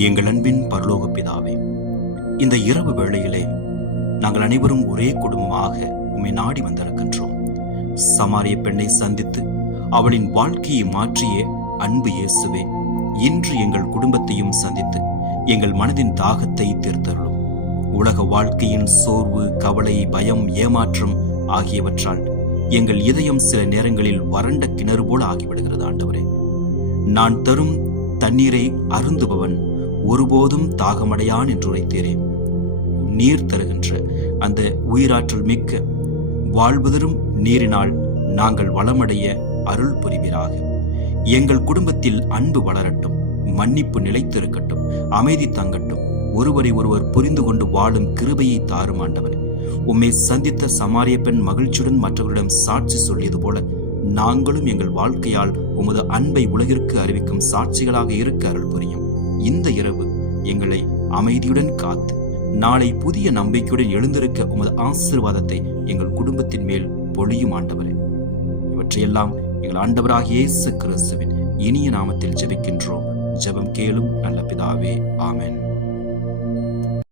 எங்கள் அன்பின் பரலோக பிதாவே, இந்த இரவு வேளையிலே நாங்கள் அனைவரும் ஒரே குடும்பமாக உம்மை நாடி வந்திருக்கின்றோம். சமாரிய பெண்ணை சந்தித்து அவளின் வாழ்க்கையை மாற்றிய அன்பு இயேசுவே, இன்று எங்கள் குடும்பத்தையும் சந்தித்து எங்கள் மனதின் தாகத்தை தீர்த்தருளும். உலக வாழ்க்கையின் சோர்வு, கவலை, பயம், ஏமாற்றம் ஆகியவற்றால் எங்கள் இதயம் சில நேரங்களில் வறண்ட கிணறு போல ஆகிவிடுகிறது. ஆண்டவரே, நான் தரும் தண்ணீரை அருந்துபவன் ஒருபோதும் தாகமடையான் என்று உரைத்தீரே. நீர் தருகின்ற அந்த உயிராற்றல் மிக்க வாழ்வதரும் நீரினால் நாங்கள் வளமடைய அருள் புரிவீராக. எங்கள் குடும்பத்தில் அன்பு வளரட்டும், மன்னிப்பு நிலைத்திருக்கட்டும், அமைதி தங்கட்டும், ஒருவரை ஒருவர் புரிந்து கொண்டு வாழும் கிருபையை தாரும். ஆண்டவரே, உம்மை சந்தித்த சமாரிய பெண் மகிழ்ச்சியுடன் மற்றவர்களிடம் சாட்சி சொல்லியது போல நாங்களும் எங்கள் வாழ்க்கையால் உமது அன்பை உலகிற்கு அறிவிக்கும் சாட்சிகளாக இருக்க அருள் புரியும். இந்த இரவு எங்களை அமைதியுடன் காத்து நாளை புதிய நம்பிக்கையுடன் எழுந்திருக்க உமது ஆசீர்வாதத்தை எங்கள் குடும்பத்தின் மேல் பொழியும். ஆண்டவரே, இவற்றையெல்லாம் எங்கள் ஆண்டவராகிய இயேசு கிறிஸ்துவின் இனிய நாமத்தில் ஜெபிக்கின்றோம். ஜெபம் கேளும் நல்ல பிதாவே. ஆமென்.